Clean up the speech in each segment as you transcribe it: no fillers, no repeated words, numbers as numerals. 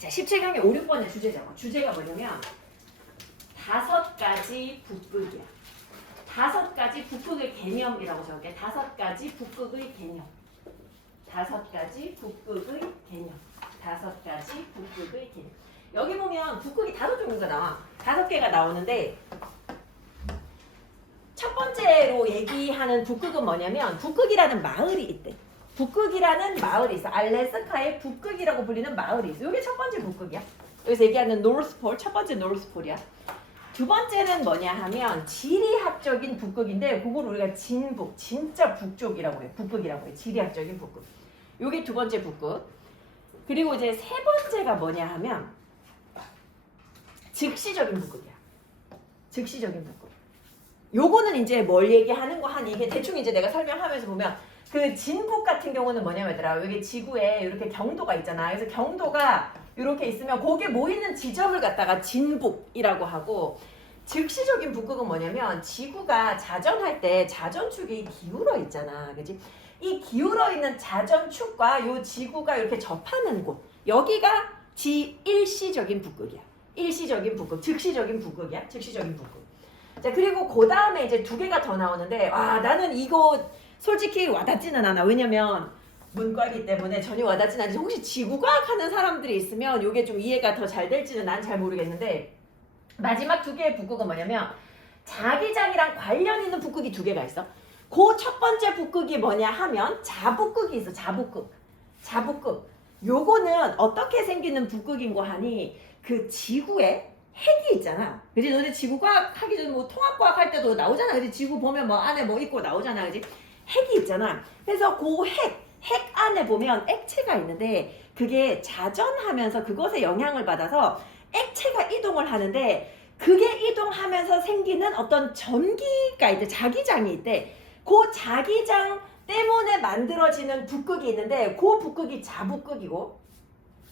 자, 17강의 5, 6번의 주제죠. 주제가 뭐냐면 5가지 북극이야. 5가지 북극의 개념이라고 적을게. 5가지 북극의 개념. 5가지 북극의 개념. 5가지 북극의 개념. 여기 보면 북극이 5종류가 나와. 5개가 나오는데 첫 번째로 얘기하는 북극은 뭐냐면 북극이라는 마을이 있대. 북극이라는 마을이 있어. 알래스카의 북극이라고 불리는 마을이 있어. 이게 첫 번째 북극이야. 여기서 얘기하는 노스폴, 첫 번째 노스폴이야. 두 번째는 뭐냐 하면 지리학적인 북극인데 그걸 우리가 진북, 진짜 북쪽이라고 해. 북극이라고 해. 지리학적인 북극. 이게 두 번째 북극. 그리고 이제 세 번째가 뭐냐 하면 즉시적인 북극이야. 즉시적인 북극. 요거는 이제 뭘 얘기하는 거 한 이게 대충 이제 내가 설명하면서 보면 그 진북 같은 경우는 뭐냐면 얘들아 여기 지구에 이렇게 경도가 있잖아. 그래서 경도가 이렇게 있으면 거기에 모이는 지점을 갖다가 진북이라고 하고 즉시적인 북극은 뭐냐면 지구가 자전할 때 자전축이 기울어 있잖아. 그지? 이 기울어 있는 자전축과 요 지구가 이렇게 접하는 곳 여기가 일시적인 북극이야. 일시적인 북극, 즉시적인 북극이야. 즉시적인 북극. 자 그리고 그 다음에 이제 두 개가 더 나오는데 나는 이거 솔직히 와닿지는 않아. 왜냐면 문과이기 때문에 전혀 와닿지는 않지. 혹시 지구과학 하는 사람들이 있으면 이게 좀 이해가 더 잘 될지는 난 잘 모르겠는데 마지막 두 개의 북극은 뭐냐면 자기장이랑 관련 있는 북극이 두 개가 있어. 그 첫 번째 북극이 뭐냐 하면 자북극이 있어. 자북극. 자북극. 요거는 어떻게 생기는 북극인 거 하니 그 지구에 핵이 있잖아. 그지? 너네 지구과학 하기 전에 뭐 통합과학 할 때도 나오잖아. 그지? 지구 보면 뭐 안에 뭐 있고 나오잖아. 그지? 핵이 있잖아. 그래서 그 핵 안에 보면 액체가 있는데 그게 자전하면서 그것에 영향을 받아서 액체가 이동을 하는데 그게 이동하면서 생기는 어떤 전기가 있대. 자기장이 있대. 그 자기장 때문에 만들어지는 북극이 있는데 그 북극이 자북극이고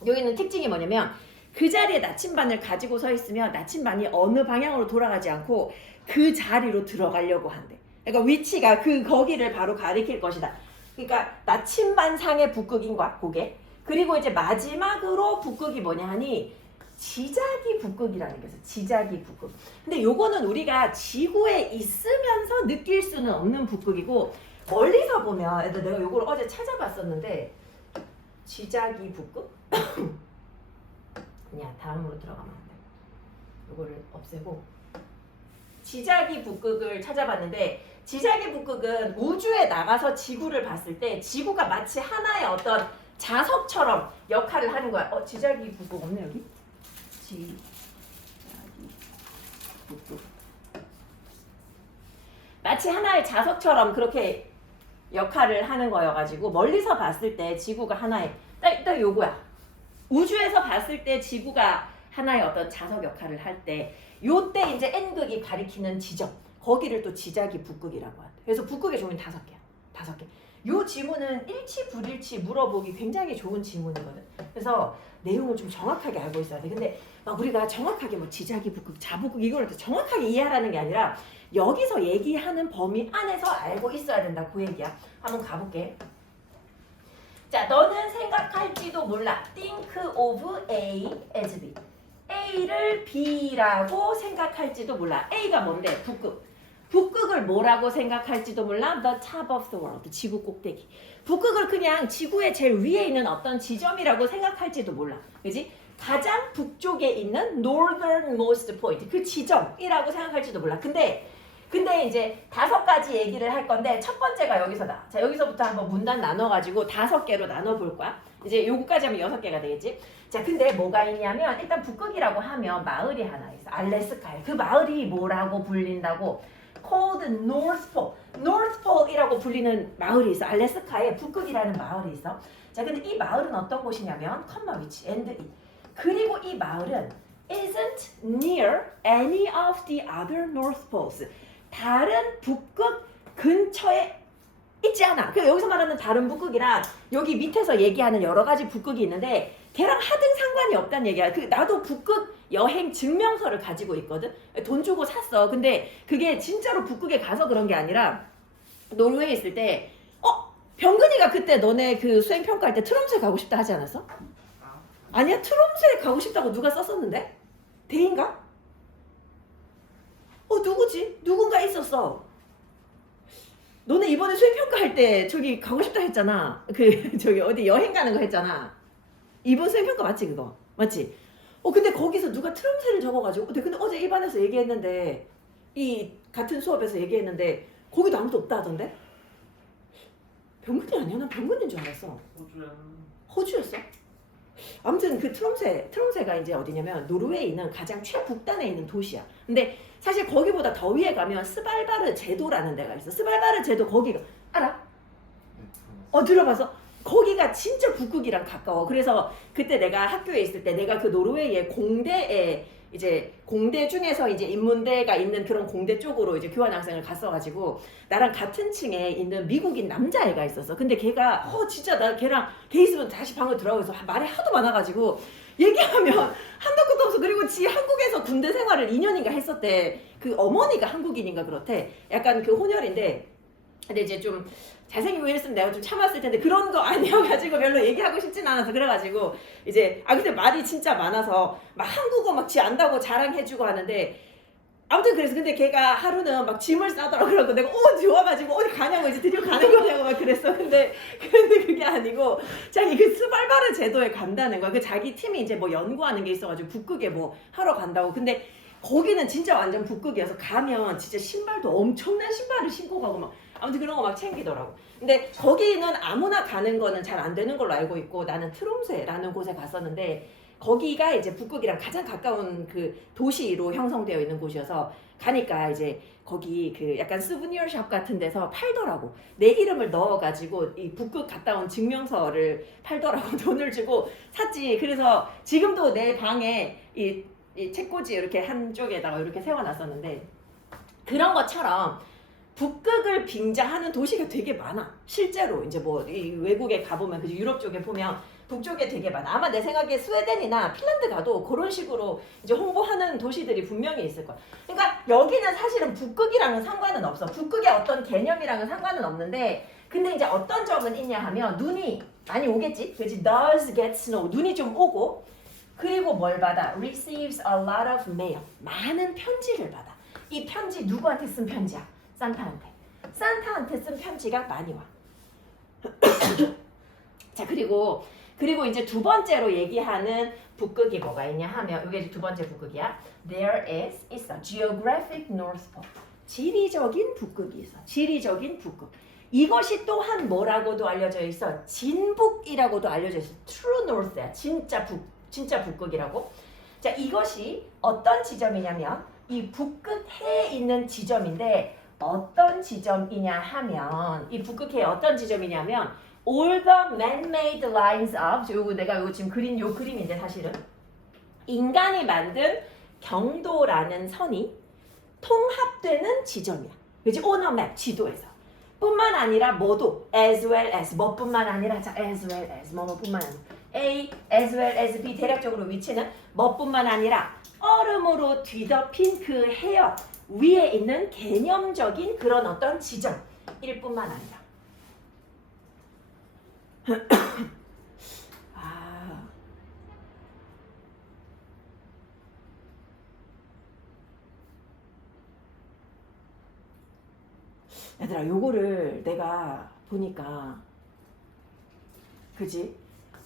여기는 특징이 뭐냐면 그 자리에 나침반을 가지고 서 있으면 나침반이 어느 방향으로 돌아가지 않고 그 자리로 들어가려고 한대. 그러니까 위치가 거기를 바로 가리킬 것이다. 그러니까 나침반상의 북극인 거야, 그게. 그리고 이제 마지막으로 북극이 뭐냐 하니 지자기 북극이라는 게 있어. 지자기 북극. 근데 요거는 우리가 지구에 있으면서 느낄 수는 없는 북극이고 멀리서 보면 내가 요걸 어제 찾아봤었는데 지자기 북극? 그냥 다음으로 들어가면 안 돼. 요거를 없애고 지자기 북극을 찾아봤는데 지자기 북극은 우주에 나가서 지구를 봤을 때 지구가 마치 하나의 어떤 자석처럼 역할을 하는 거야. 지자기 북극 없네 여기? 지자기 북극. 마치 하나의 자석처럼 그렇게 역할을 하는 거여가지고 멀리서 봤을 때 지구가 하나의 딱 요거야. 우주에서 봤을 때 지구가 하나의 어떤 자석 역할을 할 때 요때 이제 N극이 가리키는 지점 거기를 또 지자기 북극이라고 한대. 그래서 북극의 종류는 5개야. 5개. 요 지문은 일치 불일치 물어보기 굉장히 좋은 지문이거든. 그래서 내용을 좀 정확하게 알고 있어야 돼. 근데 막 우리가 정확하게 뭐 지자기 북극, 자북극 이걸 정확하게 이해하라는 게 아니라 여기서 얘기하는 범위 안에서 알고 있어야 된다. 그 얘기야. 한번 가볼게. 자, 너는 생각할지도 몰라. Think of A as B. A를 B라고 생각할지도 몰라. A가 뭔데? 북극. 북극을 뭐라고 생각할지도 몰라. The top of the world. 지구 꼭대기. 북극을 그냥 지구의 제일 위에 있는 어떤 지점이라고 생각할지도 몰라. 그지? 가장 북쪽에 있는 northernmost point. 그 지점이라고 생각할지도 몰라. 근데 이제 5가지 얘기를 할 건데 첫 번째가 여기서다. 자, 여기서부터 한번 문단 나눠가지고 5개로 나눠볼 거야. 이제 요거까지 하면 6개가 되겠지. 자, 근데 뭐가 있냐면 일단 북극이라고 하면 마을이 하나 있어. 알래스카에. 그 마을이 뭐라고 불린다고? Called North Pole. North Pole이라고 불리는 마을이 있어. 알래스카에 북극이라는 마을이 있어. 자, 근데 이 마을은 어떤 곳이냐면 컴마 위치 and it. 그리고 이 마을은 isn't near any of the other North Poles. 다른 북극 근처에 있지 않아. 그 여기서 말하는 다른 북극이랑 여기 밑에서 얘기하는 여러 가지 북극이 있는데 걔랑 하등 상관이 없다는 얘기야. 나도 북극 여행 증명서를 가지고 있거든. 돈 주고 샀어. 근데 그게 진짜로 북극에 가서 그런 게 아니라 노르웨이에 있을 때 병근이가 그때 너네 그 수행 평가할 때 트롬스에 가고 싶다 하지 않았어? 아니야, 트롬스에 가고 싶다고 누가 썼었는데? 대인가? 누구지? 누군가 있었어. 너네 이번에 수행평가 할 때 저기 가고 싶다 했잖아. 저기 어디 여행 가는 거 했잖아. 이번 수행평가 맞지 그거? 맞지? 근데 거기서 누가 트럼스를 적어가지고 근데 어제 일반에서 얘기했는데 이 같은 수업에서 얘기했는데 거기도 아무도 없다 하던데? 병근이 아니야? 난 병근인 줄 알았어. 호주야. 호주였어? 아무튼 그 트롬세가 이제 어디냐면 노르웨이에 있는 가장 최북단에 있는 도시야. 근데 사실 거기보다 더 위에 가면 스발바르 제도라는 데가 있어. 스발바르 제도 거기가 알아? 들어봐서 거기가 진짜 북극이랑 가까워. 그래서 그때 내가 학교에 있을 때 내가 그 노르웨이의 공대에 이제 공대 중에서 이제 인문대가 있는 그런 공대 쪽으로 이제 교환학생을 갔어가지고 나랑 같은 층에 있는 미국인 남자애가 있었어. 근데 걔가 진짜 나 걔랑 걔 있으면 다시 방을 들어가서 말이 하도 많아가지고 얘기하면 한도 끝도 없어. 그리고 지 한국에서 군대 생활을 2년인가 했었대. 그 어머니가 한국인인가 그렇대. 약간 그 혼혈인데 근데 이제 좀 잘생기고 이랬으면 내가 좀 참았을 텐데 그런 거 아니어가지고 별로 얘기하고 싶진 않아서 그래가지고 이제 근데 말이 진짜 많아서 막 한국어 막 지 안다고 자랑해주고 하는데 아무튼 그래서 근데 걔가 하루는 막 짐을 싸더라고. 그러고 내가 좋아가지고 어디 가냐고 이제 드디어 가는 거냐고 막 그랬어. 근데 그게 아니고 자기 그 스발바르 제도에 간다는 거야. 그 자기 팀이 이제 뭐 연구하는 게 있어가지고 북극에 뭐 하러 간다고. 근데 거기는 진짜 완전 북극이어서 가면 진짜 신발도 엄청난 신발을 신고 가고 막 아무튼 그런 거 막 챙기더라고. 근데 거기는 아무나 가는 거는 잘 안 되는 걸로 알고 있고 나는 트롬스라는 곳에 갔었는데 거기가 이제 북극이랑 가장 가까운 그 도시로 형성되어 있는 곳이어서 가니까 이제 거기 그 약간 스브니어 샵 같은 데서 팔더라고. 내 이름을 넣어가지고 이 북극 갔다 온 증명서를 팔더라고. 돈을 주고 샀지. 그래서 지금도 내 방에 이 책꽂이 이렇게 한쪽에다가 이렇게 세워놨었는데 그런 것처럼 북극을 빙자하는 도시가 되게 많아. 실제로 이제 뭐 이 외국에 가보면 그 유럽 쪽에 보면 북쪽에 되게 많아. 아마 내 생각에 스웨덴이나 핀란드 가도 그런 식으로 이제 홍보하는 도시들이 분명히 있을 거야. 그러니까 여기는 사실은 북극이랑은 상관은 없어. 북극의 어떤 개념이랑은 상관은 없는데 근데 이제 어떤 점은 있냐 하면 눈이 많이 오겠지. 그렇지? Does get snow. 눈이 좀 오고 그리고 뭘 받아? Receives a lot of mail. 많은 편지를 받아. 이 편지 누구한테 쓴 편지야? 산타한테. 산타한테 쓴 편지가 많이 와. 자 그리고 이제 두 번째로 얘기하는 북극이 뭐가 있냐 하면 이게 이제 두 번째 북극이야. There is a geographic North Pole. 지리적인 북극이 있어. 지리적인 북극. 이것이 또한 뭐라고도 알려져 있어? 진북이라고도 알려져 있어. True North야. 진짜 북극이라고. 자 이것이 어떤 지점이냐면 이 북극해에 있는 지점인데 어떤 지점이냐 하면 이 북극해의 어떤 지점이냐면 all the man-made lines of 요거 내가 요거 지금 그린 요 그림인데 사실은 인간이 만든 경도라는 선이 통합되는 지점이야. 그지? on a map 지도에서 뿐만 아니라 뭐도 as well as 뭐뿐만 아니라 자 as well as 뭐뿐만 아니라 A as well as B 대략적으로 위치는 뭐뿐만 아니라 얼음으로 뒤덮인 그 해역 위에 있는 개념적인 그런 어떤 지점일 뿐만 아니라 얘들아 요거를 내가 보니까 그지?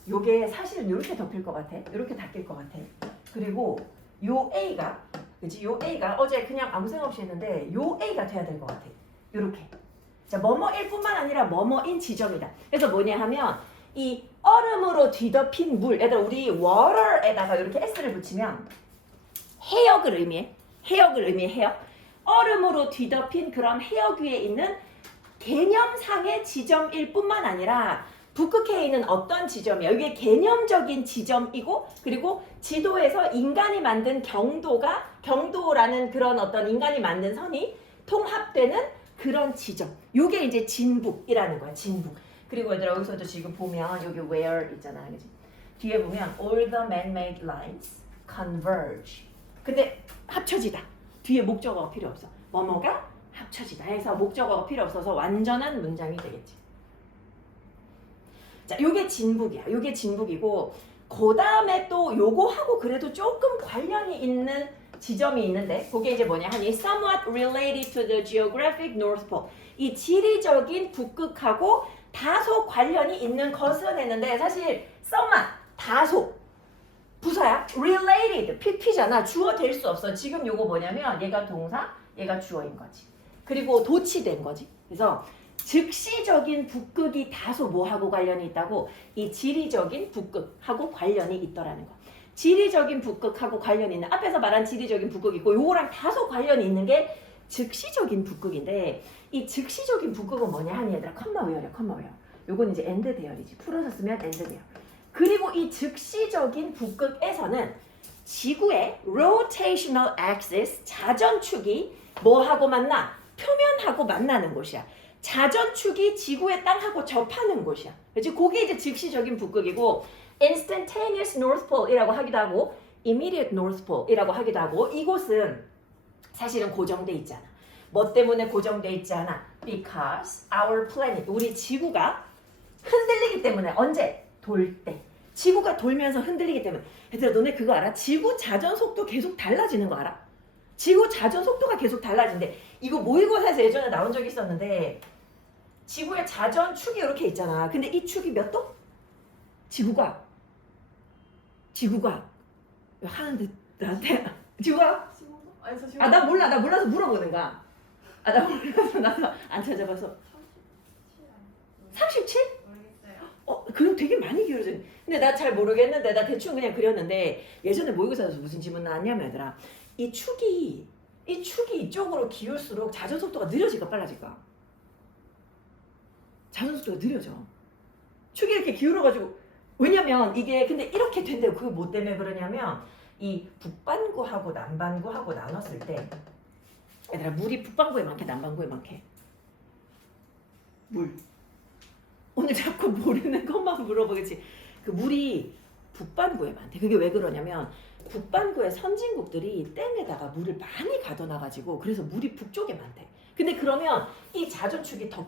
요게 사실은 이렇게 덮일 것 같아. 이렇게 닦일 것 같아. 그리고 요 A가 그치? 요 A가 어제 그냥 아무 생각 없이 했는데 요 A가 돼야 될 것 같아. 요렇게. 자, 뭐뭐일 뿐만 아니라 뭐뭐인 지점이다. 그래서 뭐냐 하면 이 얼음으로 뒤덮인 물, 얘들아 우리 water에다가 이렇게 S를 붙이면 해역을 의미해. 해역을 의미해. 해역. 얼음으로 뒤덮인 그런 해역 위에 있는 개념상의 지점일 뿐만 아니라 북극해에 있는 어떤 지점이야. 이게 개념적인 지점이고 그리고 지도에서 인간이 만든 경도라는 그런 어떤 인간이 만든 선이 통합되는 그런 지점. 요게 이제 진북이라는 거야. 진북. 그리고 얘들아 여기서도 지금 보면 여기 where 있잖아. 그치? 뒤에 보면 all the man-made lines converge. 근데 합쳐지다. 뒤에 목적어가 필요 없어. 뭐뭐가 합쳐지다 해서 목적어가 필요 없어서 완전한 문장이 되겠지. 자, 요게 진북이야. 요게 진북이고 그 다음에 또 요거하고 그래도 조금 관련이 있는 지점이 있는데 그게 이제 뭐냐 하니 somewhat related to the geographic North Pole. 이 지리적인 북극하고 다소 관련이 있는 것은 했는데 사실 somewhat 다소 부사야. related PP잖아. 주어 될 수 없어. 지금 요거 뭐냐면 얘가 동사, 얘가 주어인 거지. 그리고 도치된 거지. 그래서 즉시적인 북극이 다소 뭐하고 관련이 있다고? 이 지리적인 북극하고 관련이 있더라는 거. 지리적인 북극하고 관련이 있는 앞에서 말한 지리적인 북극이 있고 요거랑 다소 관련이 있는 게 즉시적인 북극인데 이 즉시적인 북극은 뭐냐 하니 얘들아 컴마 외워라 컴마 외워. 요건 이제 엔드 대열이지. 풀어서 쓰면 엔드 대열. 그리고 이 즉시적인 북극에서는 지구의 rotational axis 자전축이 뭐하고 만나? 표면하고 만나는 곳이야. 자전축이 지구의 땅하고 접하는 곳이야. 그렇지? 그게 이제 즉시적인 북극이고 instantaneous North Pole이라고 하기도 하고 immediate North Pole이라고 하기도 하고 이곳은 사실은 고정돼 있잖아. 뭐 때문에 고정돼 있지 않아? Because our planet, 우리 지구가 흔들리기 때문에 언제? 돌 때. 지구가 돌면서 흔들리기 때문에. 얘들아 너네 그거 알아? 지구 자전 속도 계속 달라지는 거 알아? 지구 자전 속도가 계속 달라진대. 이거 모의고사에서 예전에 나온 적이 있었는데 지구의 자전 축이 이렇게 있잖아. 근데 이 축이 몇 도? 지구가 하는데 나한테 지구가 나 몰라. 나 몰라서 물어보는 거야. 나 몰라서 나도 안 찾아봐서 37? 그럼 되게 많이 기울어져. 근데 나 잘 모르겠는데 나 대충 그냥 그렸는데 예전에 모의고사에서 무슨 질문 나왔냐면 얘들아 이 축이 이쪽으로 기울수록 자전 속도가 느려질까 빨라질까? 자전 속도가 느려져. 축이 이렇게 기울어가지고 왜냐면 이게 근데 이렇게 된대요. 그게 뭐 때문에 그러냐면 이 북반구하고 남반구하고 나눴을 때 얘들아 물이 북반구에 많게 남반구에 많게 물 오늘 자꾸 모르는 것만 물어보겠지. 그 물이 북반구에 많대. 그게 왜 그러냐면 북반구의 선진국들이 댐에다가 물을 많이 가둬놔가지고 그래서 물이 북쪽에 많대. 근데 그러면 이 자전축이 더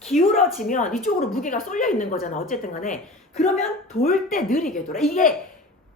기울어지면 이쪽으로 무게가 쏠려 있는 거잖아. 어쨌든 간에 그러면 돌 때 느리게 돌아.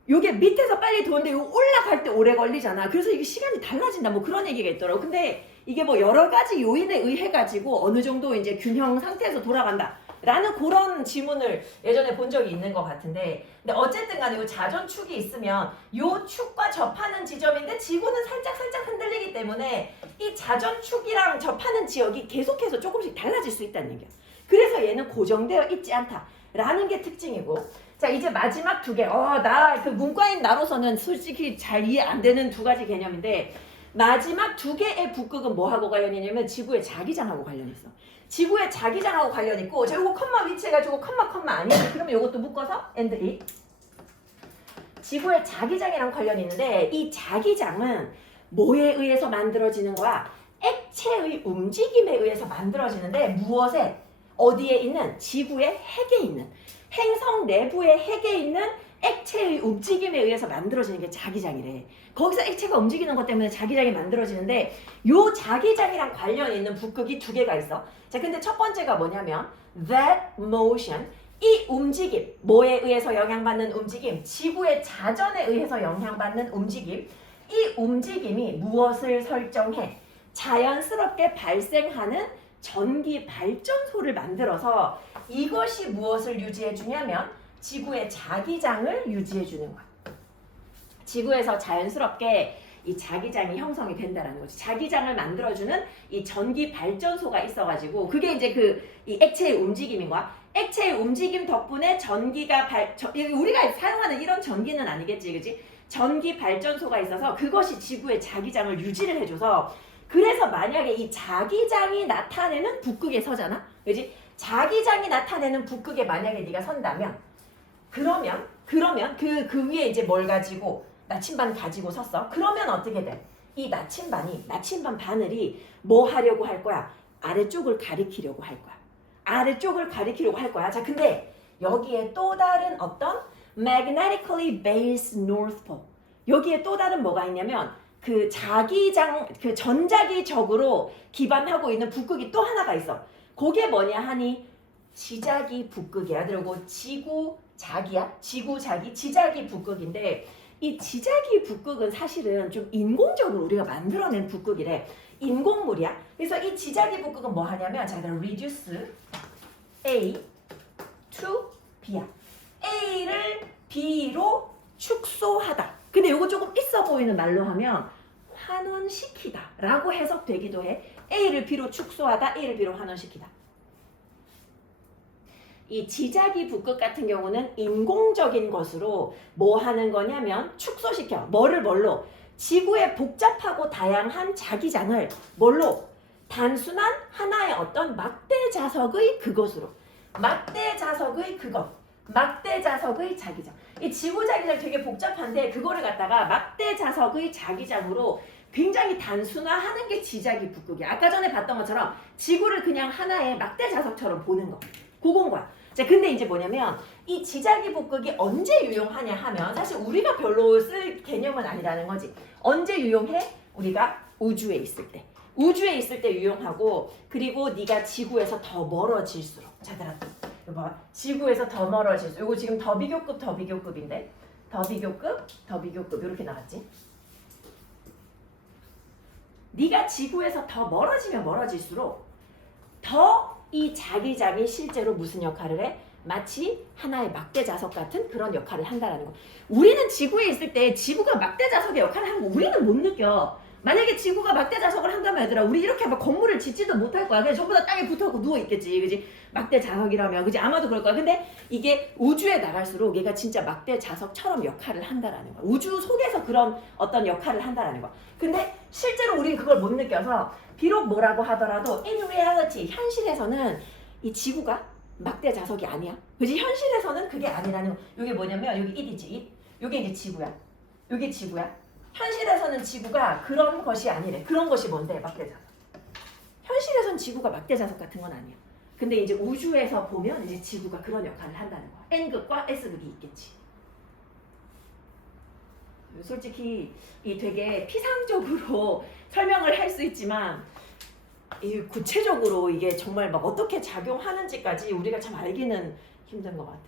요게 밑에서 빨리 도는데 요 올라갈 때 오래 걸리잖아. 그래서 이게 시간이 달라진다. 뭐 그런 얘기가 있더라고. 근데 이게 뭐 여러 가지 요인에 의해 가지고 어느 정도 이제 균형 상태에서 돌아간다. 라는 그런 지문을 예전에 본 적이 있는 것 같은데 근데 어쨌든 간에 이 자전축이 있으면 이 축과 접하는 지점인데 지구는 살짝 흔들리기 때문에 이 자전축이랑 접하는 지역이 계속해서 조금씩 달라질 수 있다는 얘기야. 그래서 얘는 고정되어 있지 않다라는 게 특징이고 자 이제 마지막 두 개. 나 그 문과인 나로서는 솔직히 잘 이해 안 되는 두 가지 개념인데 마지막 두 개의 북극은 뭐하고 관련이 있냐면 지구의 자기장하고 관련이 있어. 지구의 자기장하고 관련 있고 자 요거 컴마 위치해가지고 컴마 아니야. 그러면 요것도 묶어서 and it. 지구의 자기장이랑 관련이 있는데 이 자기장은 뭐에 의해서 만들어지는 거야? 액체의 움직임에 의해서 만들어지는데 무엇에? 어디에 있는? 지구의 핵에 있는 행성 내부의 핵에 있는 액체의 움직임에 의해서 만들어지는 게 자기장이래. 거기서 액체가 움직이는 것 때문에 자기장이 만들어지는데 요 자기장이랑 관련이 있는 북극이 두 개가 있어. 자, 근데 첫 번째가 뭐냐면 that motion, 이 움직임, 뭐에 의해서 영향받는 움직임? 지구의 자전에 의해서 영향받는 움직임. 이 움직임이 무엇을 설정해? 자연스럽게 발생하는 전기 발전소를 만들어서 이것이 무엇을 유지해 주냐면 지구의 자기장을 유지해 주는 거야. 지구에서 자연스럽게 이 자기장이 형성이 된다는 거지. 자기장을 만들어주는 이 전기 발전소가 있어가지고 그게 이제 이 액체의 움직임인 거야. 액체의 움직임 덕분에 전기가 우리가 사용하는 이런 전기는 아니겠지, 그지? 전기 발전소가 있어서 그것이 지구의 자기장을 유지를 해줘서 그래서 만약에 이 자기장이 나타내는 북극에 서잖아, 그지? 자기장이 나타내는 북극에 만약에 네가 선다면 그러면 그 위에 이제 뭘 가지고 나침반 가지고 섰어. 그러면 어떻게 돼? 이 나침반 바늘이 뭐 하려고 할 거야? 아래쪽을 가리키려고 할 거야. 아래쪽을 가리키려고 할 거야. 자, 근데 여기에 또 다른 어떤 magnetically based North Pole. 여기에 또 다른 뭐가 있냐면 그 자기장, 그 전자기적으로 기반하고 있는 북극이 또 하나가 있어. 그게 뭐냐 하니 지자기 북극이야. 그리고 지구 자기야. 지구 자기, 지자기 북극인데 이 지자기 북극은 사실은 좀 인공적으로 우리가 만들어낸 북극이래. 인공물이야. 그래서 이 지자기 북극은 뭐 하냐면 자, reduce A to B야. A를 B로 축소하다. 근데 이거 조금 있어 보이는 말로 하면 환원시키다 라고 해석되기도 해. A를 B로 축소하다, A를 B로 환원시키다. 이 지자기 북극 같은 경우는 인공적인 것으로 뭐 하는 거냐면 축소시켜. 뭐를 뭘로? 지구의 복잡하고 다양한 자기장을 뭘로? 단순한 하나의 어떤 막대 자석의 그것으로. 막대 자석의 그것. 막대 자석의 자기장. 이 지구 자기장 되게 복잡한데 그거를 갖다가 막대 자석의 자기장으로 굉장히 단순화하는 게 지자기 북극이야. 아까 전에 봤던 것처럼 지구를 그냥 하나의 막대 자석처럼 보는 거. 그건 거야. 자, 근데 이제 뭐냐면 이 지자기 북극이 언제 유용하냐 하면 사실 우리가 별로 쓸 개념은 아니라는 거지. 언제 유용해? 우리가 우주에 있을 때. 우주에 있을 때 유용하고 그리고 네가 지구에서 더 멀어질수록. 자, 들었다. 이거 봐. 지구에서 더 멀어질수록. 이거 지금 더 비교급, 더 비교급인데. 더 비교급, 더 비교급 이렇게 나왔지. 네가 지구에서 더 멀어지면 멀어질수록 더 이 자기장이 실제로 무슨 역할을 해? 마치 하나의 막대 자석 같은 그런 역할을 한다라는 거. 우리는 지구에 있을 때 지구가 막대 자석의 역할을 하는 거 우리는 못 느껴. 만약에 지구가 막대 자석을 한다면 얘들아 우리 이렇게 막 건물을 짓지도 못할 거야. 그냥 전부 다 땅에 붙어갖고 누워있겠지. 그지? 막대 자석이라면. 그지? 아마도 그럴 거야. 근데 이게 우주에 나갈수록 얘가 진짜 막대 자석처럼 역할을 한다라는 거야. 우주 속에서 그런 어떤 역할을 한다라는 거야. 근데 실제로 우리는 그걸 못 느껴서 비록 뭐라고 하더라도 in reality, 현실에서는 이 지구가 막대 자석이 아니야. 그지? 현실에서는 그게 아니라는 거. 이게 뭐냐면 여기 it이지. 이게 이제 지구야. 이게 지구야. 현실에서는 지구가 그런 것이 아니래. 그런 것이 뭔데? 막대 자석. 현실에선 지구가 막대 자석 같은 건 아니야. 근데 이제 우주에서 보면 이제 지구가 그런 역할을 한다는 거야. N극과 S극이 있겠지. 솔직히 이 되게 피상적으로 설명을 할 수 있지만 이 구체적으로 이게 정말 막 어떻게 작용하는지까지 우리가 참 알기는 힘든 것 같아.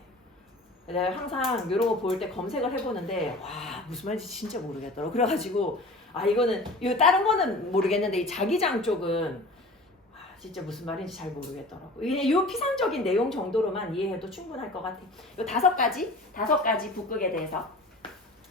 내가 항상 이런 거 볼 때 검색을 해보는데 와 무슨 말인지 진짜 모르겠더라고. 그래가지고 아 이거는 이 다른 거는 모르겠는데 이 자기장 쪽은 진짜 무슨 말인지 잘 모르겠더라고. 이 피상적인 내용 정도로만 이해해도 충분할 것 같아. 이 다섯 가지 북극에 대해서.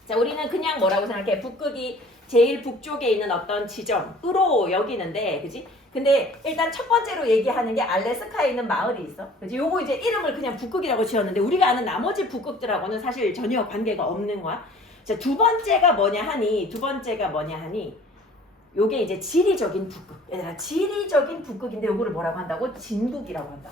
자, 우리는 그냥 뭐라고 생각해? 북극이 제일 북쪽에 있는 어떤 지점으로 여기는데, 그지? 근데 일단 첫 번째로 얘기하는 게 알래스카에 있는 마을이 있어. 그지? 요거 이제 이름을 그냥 북극이라고 지었는데 우리가 아는 나머지 북극들하고는 사실 전혀 관계가 없는 거야. 자, 두 번째가 뭐냐 하니 요게 이제 지리적인 북극. 얘들아, 지리적인 북극인데 요거를 뭐라고 한다고? 진북이라고 한다.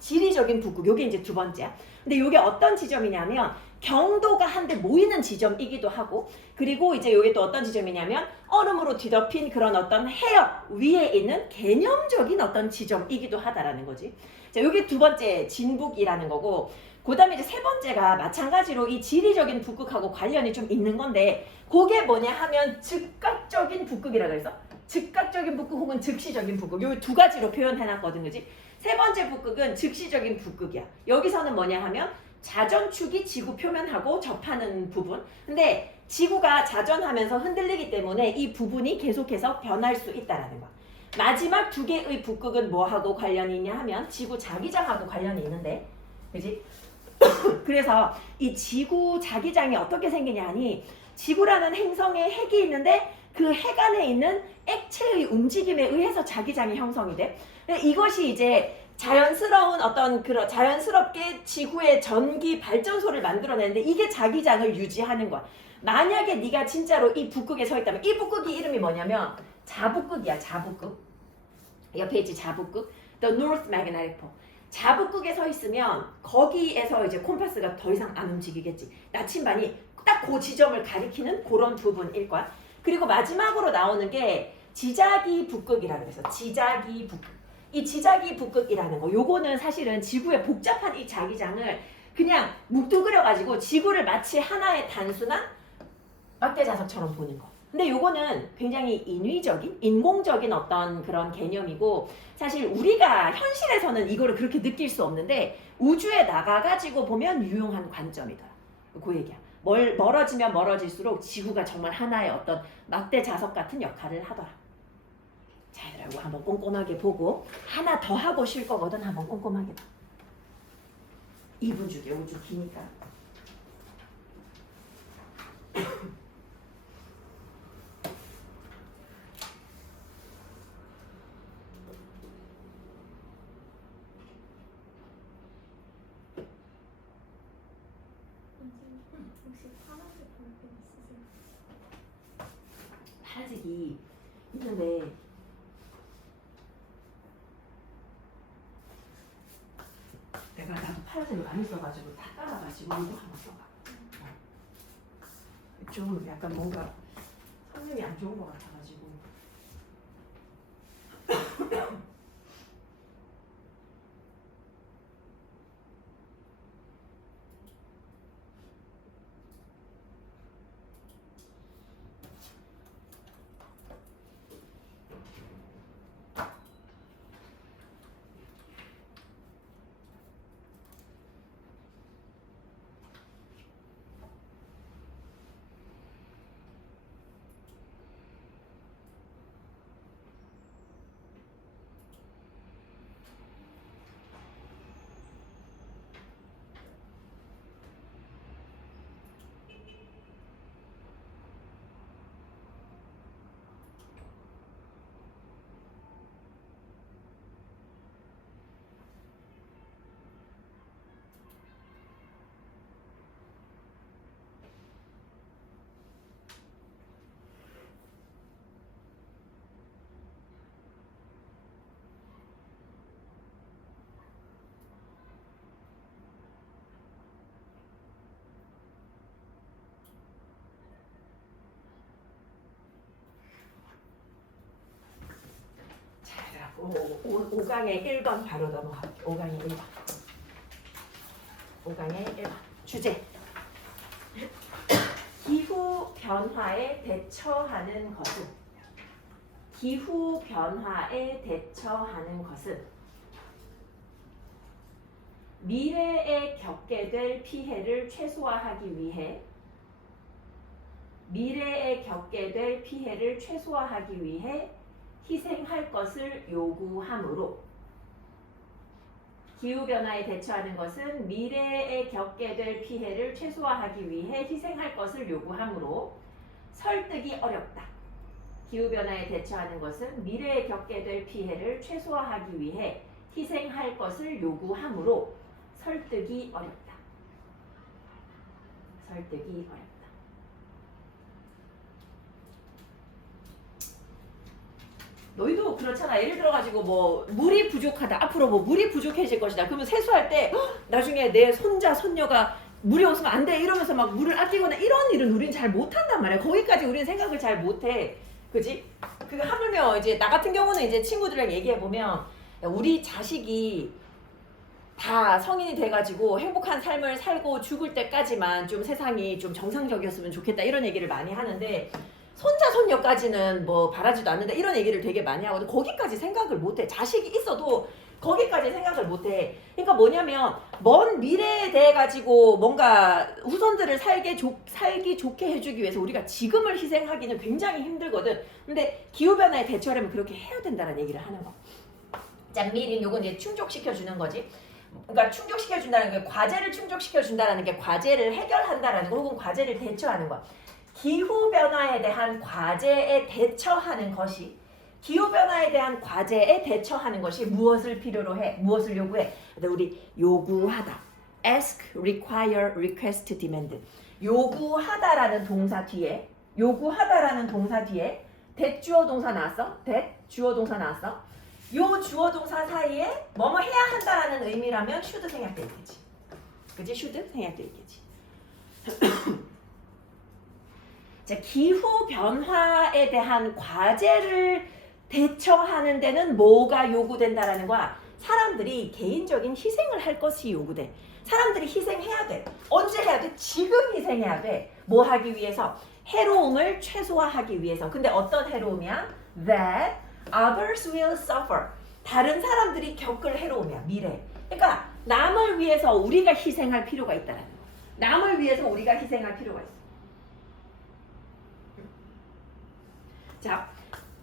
지리적인 북극. 요게 이제 두 번째야. 근데 요게 어떤 지점이냐면 경도가 한데 모이는 지점이기도 하고 그리고 이제 요게 또 어떤 지점이냐면 얼음으로 뒤덮인 그런 어떤 해역 위에 있는 개념적인 어떤 지점이기도 하다라는 거지. 자, 요게 두 번째 진북이라는 거고 그 다음에 이제 세 번째가 마찬가지로 이 지리적인 북극하고 관련이 좀 있는 건데 그게 뭐냐 하면 즉각적인 북극이라고 해서 즉각적인 북극 혹은 즉시적인 북극 요 두 가지로 표현해놨거든. 그지? 세 번째 북극은 즉시적인 북극이야. 여기서는 뭐냐 하면 자전축이 지구 표면하고 접하는 부분. 근데 지구가 자전하면서 흔들리기 때문에 이 부분이 계속해서 변할 수 있다라는 거야. 마지막 두 개의 북극은 뭐하고 관련이 있냐 하면 지구 자기장하고 관련이 있는데 그지? 그래서 이 지구 자기장이 어떻게 생기냐 하니 지구라는 행성에 핵이 있는데 그 핵 안에 있는 액체의 움직임에 의해서 자기장이 형성이 돼. 이것이 이제 자연스러운 어떤 그런 자연스럽게 지구의 전기 발전소를 만들어내는데 이게 자기장을 유지하는 거야. 만약에 네가 진짜로 이 북극에 서 있다면 이 북극이 이름이 뭐냐면 자북극이야. 자북극. 옆에 있지 자북극. The North Magnetic Pole. 자북극에 서 있으면 거기에서 이제 콤파스가 더 이상 안 움직이겠지. 나침반이 딱 그 지점을 가리키는 그런 부분일 거야. 그리고 마지막으로 나오는 게 지자기 북극이라고 해서 지자기 북극. 이 지자기 북극이라는 거 요거는 사실은 지구의 복잡한 이 자기장을 그냥 뭉뚱그려가지고 지구를 마치 하나의 단순한 막대 자석처럼 보는 거. 근데 요거는 굉장히 인위적인, 인공적인 어떤 그런 개념이고 사실 우리가 현실에서는 이거를 그렇게 느낄 수 없는데 우주에 나가가지고 보면 유용한 관점이더라. 그 얘기야. 멀어지면 멀어질수록 지구가 정말 하나의 어떤 막대 자석 같은 역할을 하더라. 자, 얘들아, 이거 한번 꼼꼼하게 보고 하나 더 하고 쉴 거거든. 한번 꼼꼼하게 봐. 2분 줄게. 우주 기니까. 혹시 파란색 볼펜 있으세요? 파란색이 있는데 내가 나도 파란색을 많이 써가지고 다 따라가지고 이거 한번 써봐. 좀 약간 뭔가 성능이 안 좋은 것 같아가지고. 자, 5강의 1번 바로 넘어갈게요. 5강의 1번. 5강의 1번. 주제. 기후 변화에 대처하는 것은 기후 변화에 대처하는 것은 미래에 겪게 될 피해를 최소화하기 위해 희생할 것을 요구하므로 기후변화에 대처하는 것은 미래에 겪게 될 피해를 최소화하기 위해 희생할 것을 요구하므로 설득이 어렵다. 기후변화에 대처하는 것은 미래에 겪게 될 피해를 최소화하기 위해 희생할 것을 요구하므로 설득이 어렵다. 설득이 어렵다. 너희도 그렇잖아. 예를 들어가지고 뭐 물이 부족하다. 앞으로 뭐 물이 부족해질 것이다. 그러면 세수할 때 나중에 내 손자 손녀가 물이 없으면 안 돼 이러면서 막 물을 아끼거나 이런 일은 우린 잘 못한단 말이야. 거기까지 우리는 생각을 잘 못해. 그지? 그 하물며 이제 나 같은 경우는 이제 친구들이랑 얘기해 보면 우리 자식이 다 성인이 돼가지고 행복한 삶을 살고 죽을 때까지만 좀 세상이 좀 정상적이었으면 좋겠다 이런 얘기를 많이 하는데 손자 손녀까지는 뭐 바라지도 않는다 이런 얘기를 되게 많이 하거든. 거기까지 생각을 못해. 자식이 있어도 거기까지 생각을 못해. 그러니까 뭐냐면 먼 미래에 대해 가지고 뭔가 후손들을 살기 좋게 해주기 위해서 우리가 지금을 희생하기는 굉장히 힘들거든. 근데 기후변화에 대처하려면 그렇게 해야 된다는 얘기를 하는 거. 자, 미리 요건 이제 충족시켜주는 거지. 그러니까 충족시켜준다는 게 과제를 충족시켜준다는 게 과제를 해결한다라는 거 혹은 과제를 대처하는 거. 기후변화에 대한 과제에 대처하는 것이 기후변화에 대한 과제에 대처하는 것이 무엇을 필요로 해? 무엇을 요구해? 우리 요구하다. ask, require, request, demand. 요구하다라는 동사 뒤에 that 주어 동사 나왔어? that 주어 동사 나왔어? 요 주어 동사 사이에 뭐뭐 해야 한다라는 의미라면 should 생략돼 있겠지. 그치? should 생략돼 있겠지. 자, 기후 변화에 대한 과제를 대처하는 데는 뭐가 요구된다라는 거야? 사람들이 개인적인 희생을 할 것이 요구돼. 사람들이 희생해야 돼. 언제 해야 돼? 지금 희생해야 돼. 뭐 하기 위해서? 해로움을 최소화하기 위해서. 근데 어떤 해로움이야? That others will suffer. 다른 사람들이 겪을 해로움이야. 미래. 그러니까 남을 위해서 우리가 희생할 필요가 있다라는 거. 남을 위해서 우리가 희생할 필요가 있어. 자,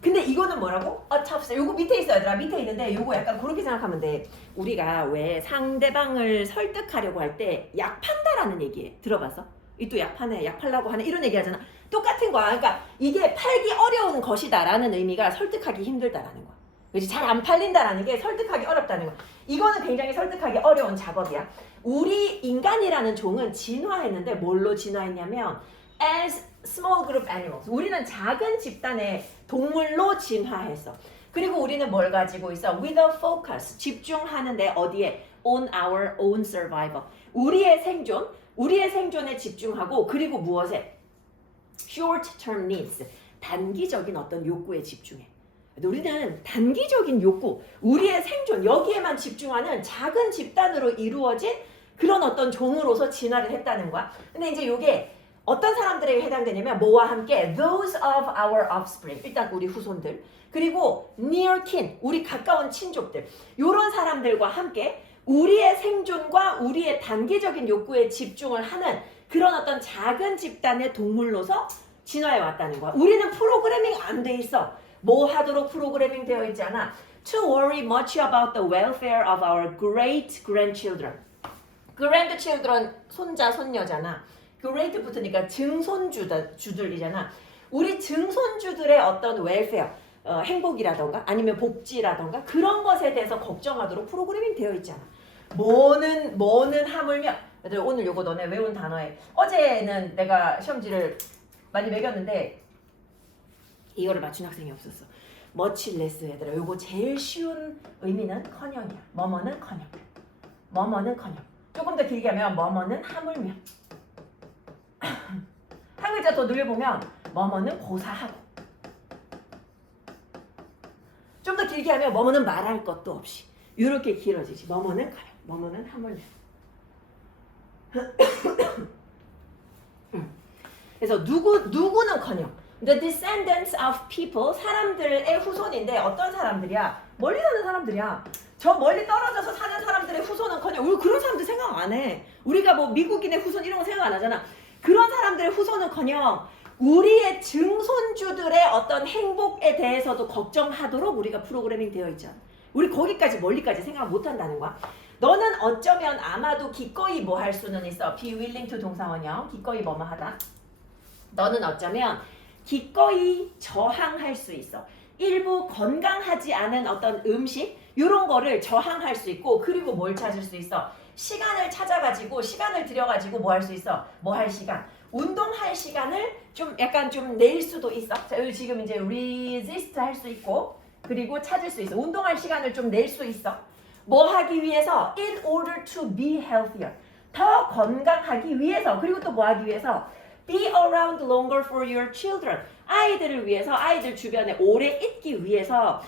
근데 이거는 뭐라고? tough. 요거 밑에 있어 얘들아. 밑에 있는데 요거 약간 그렇게 생각하면 돼. 우리가 왜 상대방을 설득하려고 할 때 약 판다라는 얘기 들어봤어? 이 또 약 파네, 약 팔라고 하는 이런 얘기 하잖아. 똑같은 거야. 그러니까 이게 팔기 어려운 것이다라는 의미가 설득하기 힘들다라는 거야. 그렇지? 잘 안 팔린다라는 게 설득하기 어렵다는 거야. 이거는 굉장히 설득하기 어려운 작업이야. 우리 인간이라는 종은 진화했는데 뭘로 진화했냐면 as small group animals. 우리는 작은 집단의 동물로 진화했어. 그리고 우리는 뭘 가지고 있어? With a focus. 집중하는데 어디에? On our own survival. 우리의 생존에 집중하고 그리고 무엇에? Short term needs. 단기적인 어떤 욕구에 집중해. 우리는 단기적인 욕구, 우리의 생존 여기에만 집중하는 작은 집단으로 이루어진 그런 어떤 종으로서 진화를 했다는 거야. 근데 이제 이게 어떤 사람들에게 해당되냐면 뭐와 함께 those of our offspring. 일단 우리 후손들. 그리고 near kin. 우리 가까운 친족들. 이런 사람들과 함께 우리의 생존과 우리의 단기적인 욕구에 집중을 하는 그런 어떤 작은 집단의 동물로서 진화해 왔다는 거야. 우리는 프로그래밍 안 돼 있어. 뭐 하도록 프로그래밍 되어 있지 않아. To worry much about the welfare of our great grandchildren. grandchildren 손자 손녀잖아. great 붙으니까 증손주들이잖아. 우리 증손주들의 어떤 welfare, 행복이라던가 아니면 복지라던가 그런 것에 대해서 걱정하도록 프로그래밍 되어 있잖아. 뭐는 하물며 얘들 오늘 요거 너네 외운 단어에 어제는 내가 시험지를 많이 매겼는데 이거를 맞춘 학생이 없었어. much less 얘들아. 요거 제일 쉬운 의미는 커녕이야. 뭐뭐는 커녕. 뭐뭐는 커녕. 조금 더 길게 하면 뭐뭐는 하물며. 한 글자 더 늘려보면 뭐뭐는 고사하고. 좀 더 길게 하면 뭐뭐는 말할 것도 없이. 이렇게 길어지지. 뭐뭐는 커녕. 뭐뭐는 하물며. 그래서 누구는커녕 the descendants of people 사람들의 후손인데 어떤 사람들이야? 멀리 사는 사람들이야. 저 멀리 떨어져서 사는 사람들의 후손은커녕 우리 그런 사람들 생각 안 해. 우리가 뭐 미국인의 후손 이런 거 생각 안 하잖아. 그런 사람들의 후손은커녕 우리의 증손주들의 어떤 행복에 대해서도 걱정하도록 우리가 프로그래밍 되어 있잖아. 우리 거기까지 멀리까지 생각 못 한다는 거야. 너는 어쩌면 아마도 기꺼이 뭐 할 수는 있어. be willing to 동사원형. 기꺼이 뭐뭐 하다. 너는 어쩌면 기꺼이 저항할 수 있어. 일부 건강하지 않은 어떤 음식 이런 거를 저항할 수 있고 그리고 뭘 찾을 수 있어. 시간을 찾아가지고 시간을 들여가지고 뭐 할 수 있어. 뭐 할 시간. 운동할 시간을 좀 약간 좀 낼 수도 있어. 자, 여기 지금 이제 resist 할 수 있고 그리고 찾을 수 있어. 운동할 시간을 좀 낼 수 있어. 뭐 하기 위해서? In order to be healthier. 더 건강하기 위해서. 그리고 또 뭐 하기 위해서? Be around longer for your children. 아이들을 위해서, 아이들 주변에 오래 있기 위해서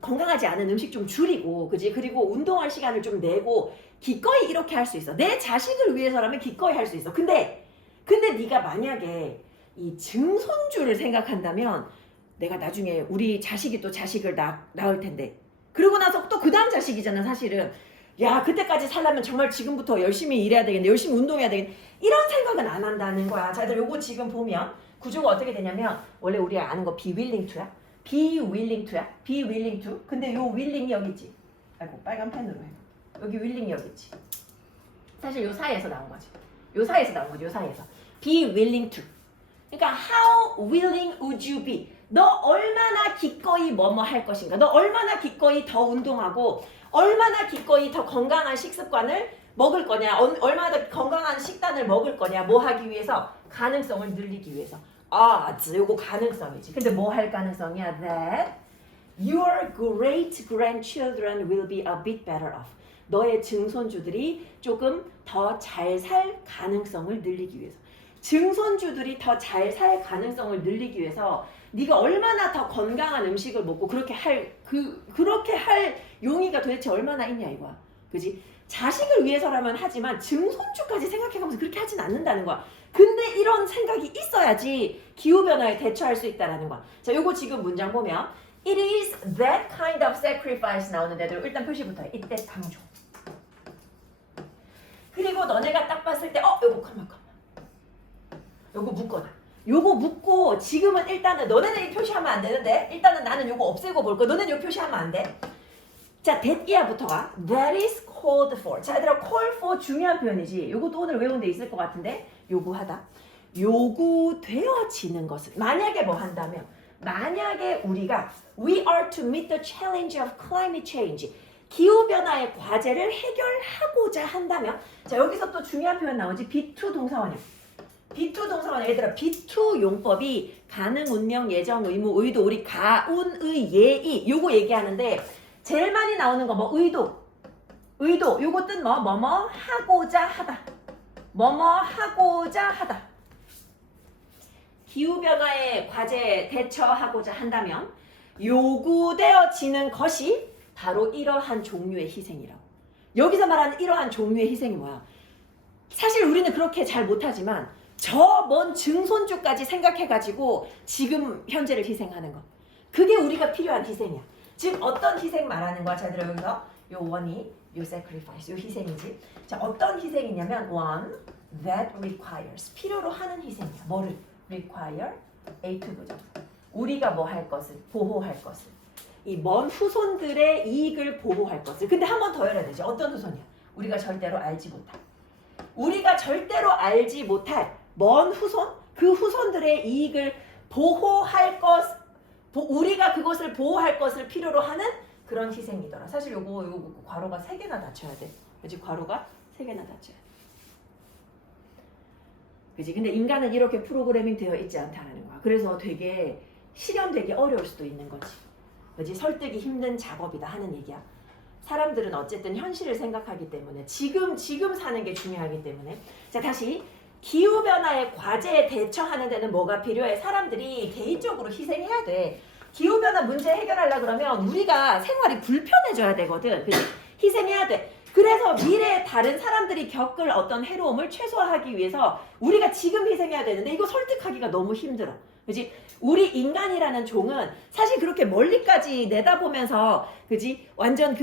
건강하지 않은 음식 좀 줄이고, 그지? 그리고 운동할 시간을 좀 내고, 기꺼이 이렇게 할 수 있어. 내 자식을 위해서라면 기꺼이 할 수 있어. 근데 네가 만약에 이 증손주를 생각한다면, 내가 나중에 우리 자식이 또 자식을 낳을 텐데, 그러고 나서 또 그 다음 자식이잖아, 사실은. 야, 그때까지 살려면 정말 지금부터 열심히 일해야 되겠네, 열심히 운동해야 되겠네. 이런 생각은 안 한다는 거야. 자, 요거 지금 보면 구조가 어떻게 되냐면 원래 우리가 아는 거 be willing to야. be willing to야. be willing to. 근데 요 willing이 여기 있지. 아이고, 빨간 펜으로 해. 여기 willing이 여기 있지. 사실 요 사이에서 나온 거지. 요 사이에서 나온 거지. 요 사이에서. be willing to. 그러니까 how willing would you be? 너 얼마나 기꺼이 뭐뭐 할 것인가? 너 얼마나 기꺼이 더 운동하고 얼마나 기꺼이 더 건강한 식습관을 먹을 거냐? 얼마나 더 건강한 식단을 먹을 거냐? 뭐 하기 위해서? 가능성을 늘리기 위해서. 요거 가능성이지. 근데 뭐 할 가능성이야? That your great grandchildren will be a bit better off. 너의 증손주들이 조금 더 잘 살 가능성을 늘리기 위해서. 증손주들이 더 잘 살 가능성을 늘리기 위해서 네가 얼마나 더 건강한 음식을 먹고 그렇게 할 용의가 도대체 얼마나 있냐 이거야. 그지? 자식을 위해서라면 하지만 증손주까지 생각해가면서 그렇게 하진 않는다는 거야. 근데 이런 생각이 있어야지 기후변화에 대처할 수 있다는 거야. 자, 요거 지금 문장 보면 It is that kind of sacrifice 나오는데도 일단 표시부터 해. 이때 강조. 그리고 너네가 딱 봤을 때 요거 가만 요거 묶어놔. 요거 묶고 지금은 일단은 너네는 이 표시하면 안 되는데 일단은 나는 요거 없애고 볼 거야. 너네는 요 표시하면 안 돼. 자, that이야부터가 that is called for. 자, 얘들아 call for 중요한 표현이지. 요것도 오늘 외운 데 있을 것 같은데 요구하다. 요구되어지는 것을 만약에 뭐 한다면 만약에 우리가 we are to meet the challenge of climate change 기후변화의 과제를 해결하고자 한다면 자 여기서 또 중요한 표현 나오지 B2 동사원형 B2 동사원형 얘들아 B2 용법이 가능, 운명, 예정, 의무, 의도 우리 가운, 의, 예의 요거 얘기하는데 제일 많이 나오는 거 뭐 의도 요거 뜻 뭐뭐 하고자 하다 뭐뭐 하고자 하다 기후변화의 과제에 대처하고자 한다면 요구되어지는 것이 바로 이러한 종류의 희생이라고. 여기서 말하는 이러한 종류의 희생이 뭐야? 사실 우리는 그렇게 잘 못하지만 저 먼 증손주까지 생각해가지고 지금 현재를 희생하는 거. 그게 우리가 필요한 희생이야. 지금 어떤 희생 말하는 거야? 자, 들어 여기서 요 원이 요 sacrifice, 요 희생이지. 자, 어떤 희생이냐면 one that requires 필요로 하는 희생이야. 뭐를? require A2 부정. 우리가 뭐 할 것을 보호할 것을. 이 먼 후손들의 이익을 보호할 것을. 근데 한 번 더 열어야 되지. 어떤 후손이야? 우리가 절대로 알지 못할. 우리가 절대로 알지 못할 먼 후손, 그 후손들의 이익을 보호할 것, 우리가 그것을 보호할 것을 필요로 하는 그런 희생이더라. 사실 요거 괄호가 3개나 닫혀야 돼. 그치? 괄호가 3개나 닫혀야 돼. 그치? 근데 인간은 이렇게 프로그래밍 되어 있지 않다는 거야. 그래서 되게 실현되기 어려울 수도 있는 거지. 그치? 설득이 힘든 작업이다 하는 얘기야. 사람들은 어쨌든 현실을 생각하기 때문에 지금 사는 게 중요하기 때문에 자 다시 기후변화의 과제에 대처하는 데는 뭐가 필요해? 사람들이 개인적으로 희생해야 돼. 기후변화 문제 해결하려고 그러면 우리가 생활이 불편해져야 되거든. 그치? 희생해야 돼. 그래서 미래에 다른 사람들이 겪을 어떤 해로움을 최소화하기 위해서 우리가 지금 희생해야 되는데 이거 설득하기가 너무 힘들어. 그지? 우리 인간이라는 종은 사실 그렇게 멀리까지 내다보면서 그지? 완전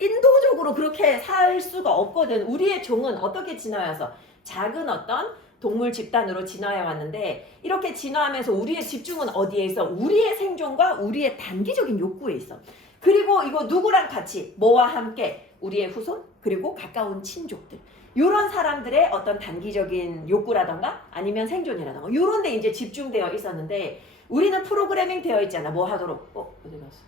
인도적으로 그렇게 살 수가 없거든. 우리의 종은 어떻게 진화해서 작은 어떤 동물 집단으로 진화해 왔는데 이렇게 진화하면서 우리의 집중은 어디에 있어? 우리의 생존과 우리의 단기적인 욕구에 있어. 그리고 이거 누구랑 같이 뭐와 함께 우리의 후손 그리고 가까운 친족들 이런 사람들의 어떤 단기적인 욕구라던가 아니면 생존이라던가 이런 데 이제 집중되어 있었는데 우리는 프로그래밍 되어 있잖아. 뭐 하도록 어디 갔어?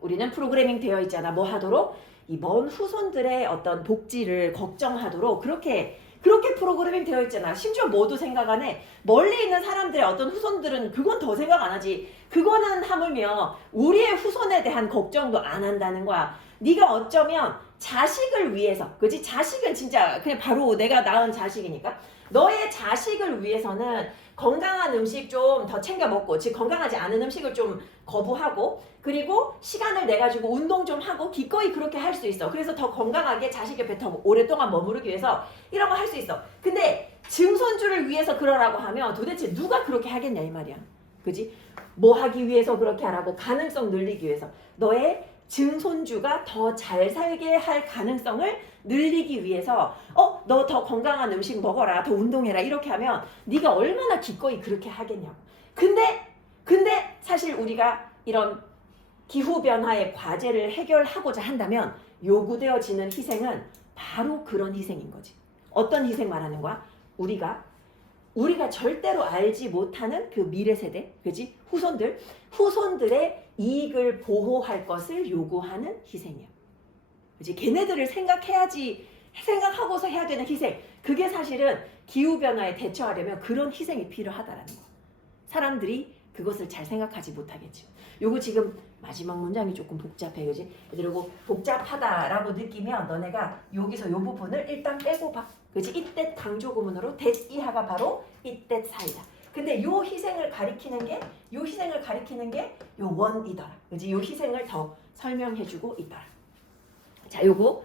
우리는 프로그래밍 되어 있잖아. 뭐 하도록 이 먼 후손들의 어떤 복지를 걱정하도록 그렇게 프로그래밍 되어 있잖아. 심지어 뭐도 생각 안 해. 멀리 있는 사람들의 어떤 후손들은 그건 더 생각 안 하지. 그거는 하물며 우리의 후손에 대한 걱정도 안 한다는 거야. 네가 어쩌면 자식을 위해서, 그지? 자식은 진짜 그냥 바로 내가 낳은 자식이니까 너의 자식을 위해서는 건강한 음식 좀 더 챙겨 먹고, 즉 건강하지 않은 음식을 좀 거부하고, 그리고 시간을 내 가지고 운동 좀 하고 기꺼이 그렇게 할 수 있어. 그래서 더 건강하게 자식 옆에 더 오랫동안 머무르기 위해서 이런 거 할 수 있어. 근데 증손주를 위해서 그러라고 하면 도대체 누가 그렇게 하겠냐 이 말이야. 그지? 뭐 하기 위해서 그렇게 하라고? 가능성 늘리기 위해서. 너의 증손주가 더 잘 살게 할 가능성을 늘리기 위해서 너 더 건강한 음식 먹어라, 더 운동해라 이렇게 하면 네가 얼마나 기꺼이 그렇게 하겠냐고. 근데 사실 우리가 이런 기후변화의 과제를 해결하고자 한다면 요구되어지는 희생은 바로 그런 희생인 거지. 어떤 희생 말하는 거야? 우리가 절대로 알지 못하는 그 미래 세대, 그지? 후손들의 이익을 보호할 것을 요구하는 희생이야. 그지? 걔네들을 생각하고서 해야 되는 희생. 그게 사실은 기후변화에 대처하려면 그런 희생이 필요하다라는 거. 사람들이 그것을 잘 생각하지 못하겠지. 요거 지금 마지막 문장이 조금 복잡해, 그지? 그리고 복잡하다라고 느끼면 너네가 여기서 요 부분을 일단 빼고 봐. 그지? 이때 강조 구문으로 that 이하가 바로 이때 사이다. 근데 요 희생을 가리키는 게 요 원이더라. 그지? 요 희생을 더 설명해주고 있더라. 자, 요거